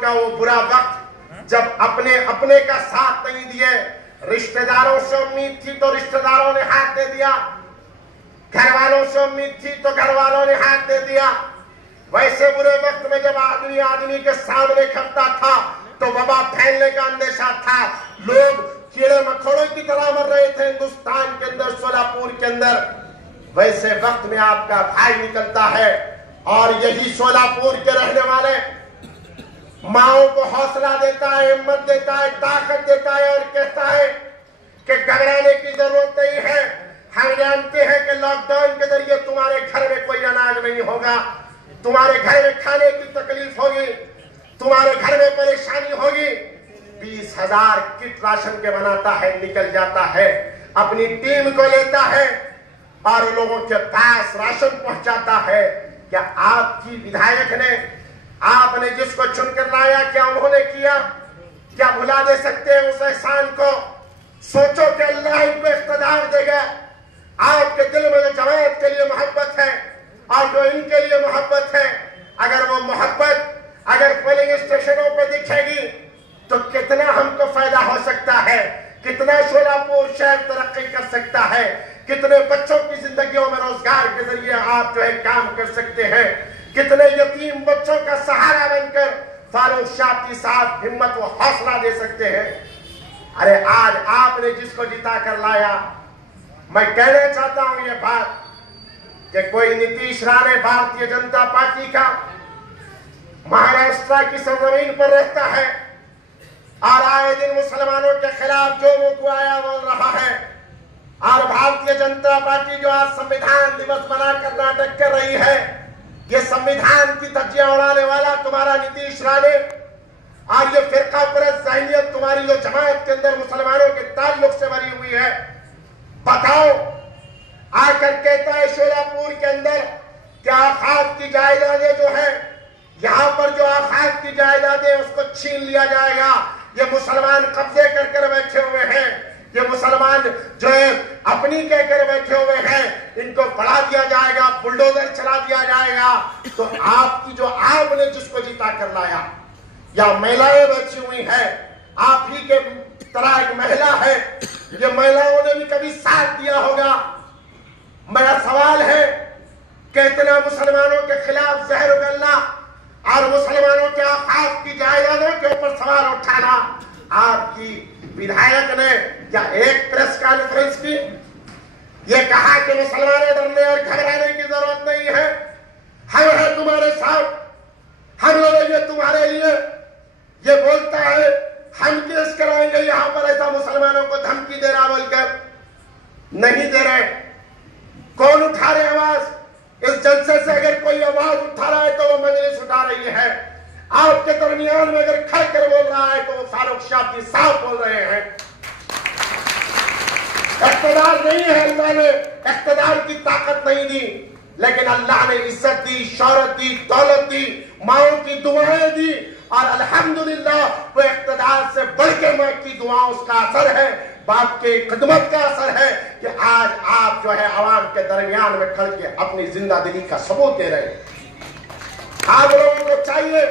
का वो बुरा वक्त जब अपने अपने का साथ नहीं दिए, रिश्तेदारों से उम्मीद थी तो रिश्तेदारों ने हाथ दे दिया, घर वालों से उम्मीद थी तो घर वालों ने हाथ दे दिया। वैसे बुरे वक्त में जब आदमी आदमी के सामने खड़ता था तो वबा फैलने का अंदेशा था, लोग कीड़े मकोड़ों की तरह मर रहे थे हिंदुस्तान के अंदर, सोलापुर के अंदर। वैसे वक्त में आपका भाई निकलता है और यही सोलापुर के रहने वाले माओ को हौसला देता है, हिम्मत देता है, ताकत देता है और कहता है कि घबराने की जरूरत नहीं है। हम जानते हैं कि लॉकडाउन के जरिए तुम्हारे घर में कोई अनाज नहीं होगा, तुम्हारे घर में खाने की तकलीफ होगी, तुम्हारे घर में परेशानी होगी। 20,000 किट राशन के बनाता है, निकल जाता है, अपनी टीम को लेता है और लोगों के पास राशन पहुंचाता है। क्या आपकी विधायक ने, आपने जिसको चुनकर लाया, क्या उन्होंने किया? क्या भुला दे सकते हैं उस एहसान को? सोचो कि अल्लाह इनको इख्तियार देगा। आपके दिल में जो जमात के लिए मोहब्बत है और जो इनके लिए मोहब्बत है, अगर वो मोहब्बत अगर पोलिंग स्टेशनों पर दिखेगी तो कितना हमको फायदा हो सकता है, कितना सोलापुर शहर तरक्की कर सकता है, कितने बच्चों की जिंदगियों में रोजगार के जरिए आप जो है काम कर सकते हैं, कितने यतीम बच्चों का सहारा बनकर फारूक शाती साहब हिम्मत व हौसला दे सकते हैं। अरे आज आपने जिसको जिता कर लाया, मैं कहना चाहता हूं ये बात कि कोई नीतीश राणे भारतीय जनता पार्टी का महाराष्ट्र की सरजमीन पर रहता है और आए दिन मुसलमानों के खिलाफ जो मुखवाया बोल रहा है, और भारतीय जनता पार्टी जो आज संविधान दिवस मनाकर नाटक कर रही है, ये संविधान की धज्जियां उड़ाने वाला तुम्हारा नीतीश राणे और ये फिरका परस्त ज़हनियत तुम्हारी जो जमात के अंदर मुसलमानों के ताल्लुक से भरी हुई है, बताओ आकर कहता है सोलापुर के अंदर क्या आखात की जायदादें जो है, यहां पर जो आखात की जायदादें उसको छीन लिया जाएगा। ये मुसलमान कब्जे कर बैठे हुए हैं, ये मुसलमान जो है अपनी कहकर बैठे हुए हैं, इनको बढ़ा दिया जाएगा, बुलडोजर चला दिया जाएगा। तो आपकी जो आपने जिसको जिता कर लाया, या महिलाएं बैठी हुई है, आप ही के तरह एक महिला है, ये महिलाओं ने भी कभी साथ दिया होगा। मेरा सवाल है कि इतना मुसलमानों के खिलाफ जहर उगलना और मुसलमानों के आखात की जायदादों के ऊपर सवाल उठाना, आपकी विधायक ने क्या एक प्रेस कॉन्फ्रेंस की, ये कहा कि मुसलमानों डरने और घबराने की जरूरत नहीं है, हम हैं तुम्हारे साथ, हम लड़ेंगे तुम्हारे लिए। ये बोलता है हम केस कराएंगे यहां पर, ऐसा मुसलमानों को धमकी दे रहा बोलकर नहीं दे रहे। कौन उठा रहे आवाज? इस जलसे से अगर कोई आवाज उठा रहा है तो वो मजलिस उठा रही है। आपके दरमियान में अगर खड़ कर बोल रहा है तो वो फारूक शाती साहब बोल रहे हैं। इख्तियार नहीं है, अल्लाह ने इख्तियार की ताकत नहीं दी, लेकिन अल्लाह ने इज्जत दी, शौहरत दी, दौलत दी, माओ की दुआएं दी, और अल्हम्दुलिल्लाह वो इख्तियार से बढ़ के मां की दुआओं उसका असर है, बाप के खिदमत का असर है कि आज आप जो है आवाम के दरमियान में खड़ के अपनी जिंदा दिली का सबूत दे रहे हैं। आप लोगों को चाहिए